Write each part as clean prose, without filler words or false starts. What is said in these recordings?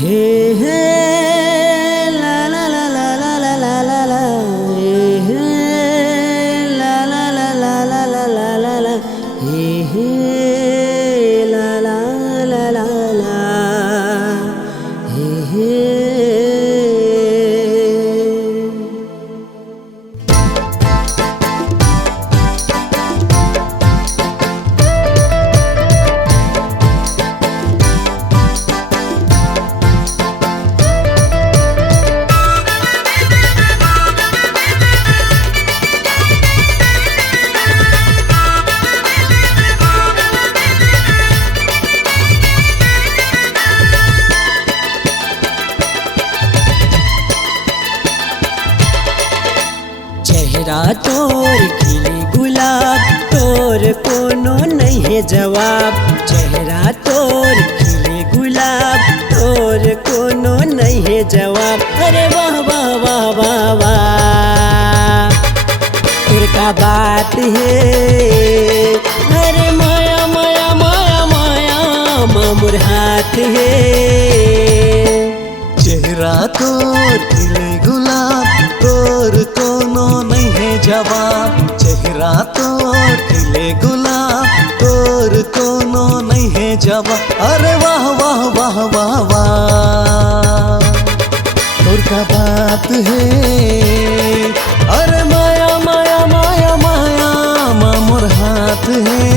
हे हे ला ला ला ला ला ला ला ला ला हे ला ला ला ला ला ला ला ला ला हे ला ला ला ला ला हे चेहरा तोर खिले गुलाब तोर कोनो नहीं है जवाब। चेहरा तोर खिले गुलाब तोर कोनो नहीं है जवाब। अरे वाह वाह वाह वाह वाह तोर का बात है। अरे माया माया माया माया मामुर हाथ है। चेहरा तोर खिले गुलाब तोर कोनो नहीं है जवाब। चेहरा तोर खिले गुलाब तोर कोनो नहीं है जवाब। अरे वाह वाह वाह वाह वाह तोर का बात है। अरे माया माया माया माया मामुर हाथ है।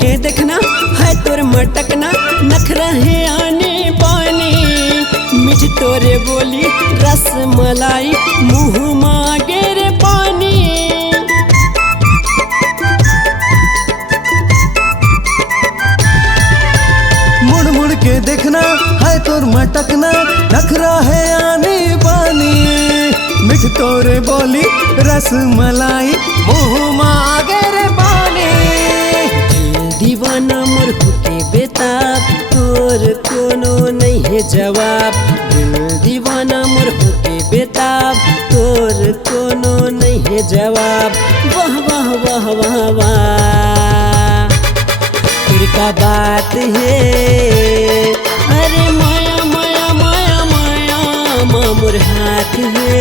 के देखना है तोर मटकना नखरा है आने पानी। मीठ तोरे बोली रस मलाई मुँह मांगे रे पानी। मुड़ मुड़ के देखना है तोर मटकना नखरा है आने पानी। मिठ तोरे बोली रस मलाई मुँह मांगे रे पानी। दीवाना मोर के बेताब तोर कोनो नहीं है जवाब। दिल दीवाना मोर के बेताब तोर कोनो नहीं है जवाब। वाह वाह वाह वाह वाह तोर का बात है। अरे माया माया माया माया मामुर हाथ है।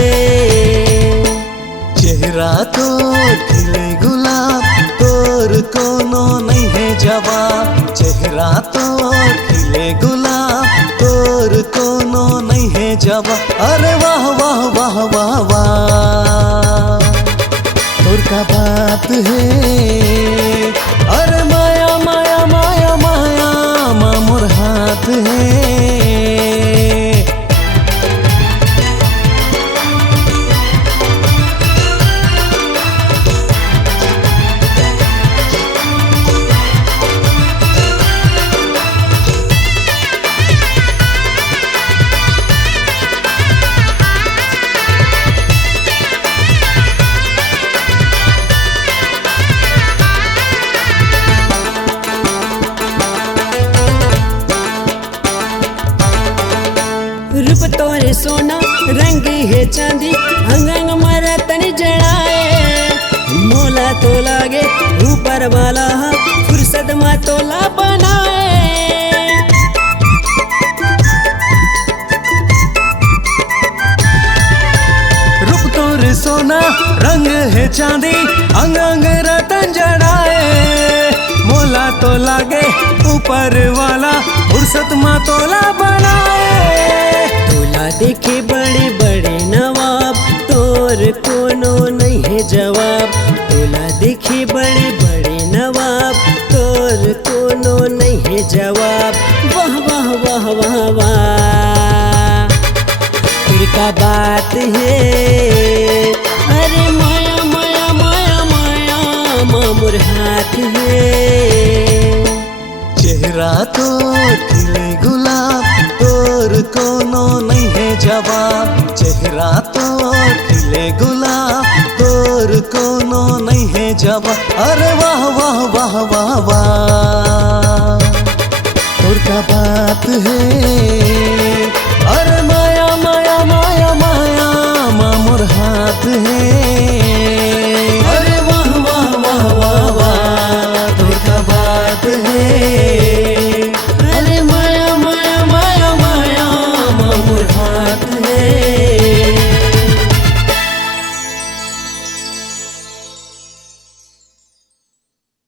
चेहरा तोर खिले गुलाब तोर कोनो नहीं है जवाब। चेहरा तोर खिले गुलाब तोर कोनो नहीं है जवाब। अरे वाह वाह वाह वाह वाह तोर का बात है। अरे माया माया माया माया मामुर हाथ है। रूप तोरे सोना रंग है चांदी अंग अंग मारा तनी जड़ाए। मोला तो लागे ऊपर वाला फुर्सत मा तोला बनाए। रूप तोरे सोना रंग है चांदी अंग अंग रतन जड़ाए। मोला तो लागे ऊपर वाला फुर्सत मा तोला बनाए। तोला देखे बड़े बड़े नवाब तोर कोनो नहीं है जवाब। तोला देखे बड़े बड़े नवाब तोर कोनो नहीं है जवाब। वाह वाह वाह वाह वाह तोर का बात है। अरे माया माया माया माया मामुर हाथ है। चेहरा तो खिले जवाब। चेहरा तो खिले गुलाब, तोर कोनो नहीं है जवाब। अरे वाह वाह वाह वाह वाह, तोर का बात है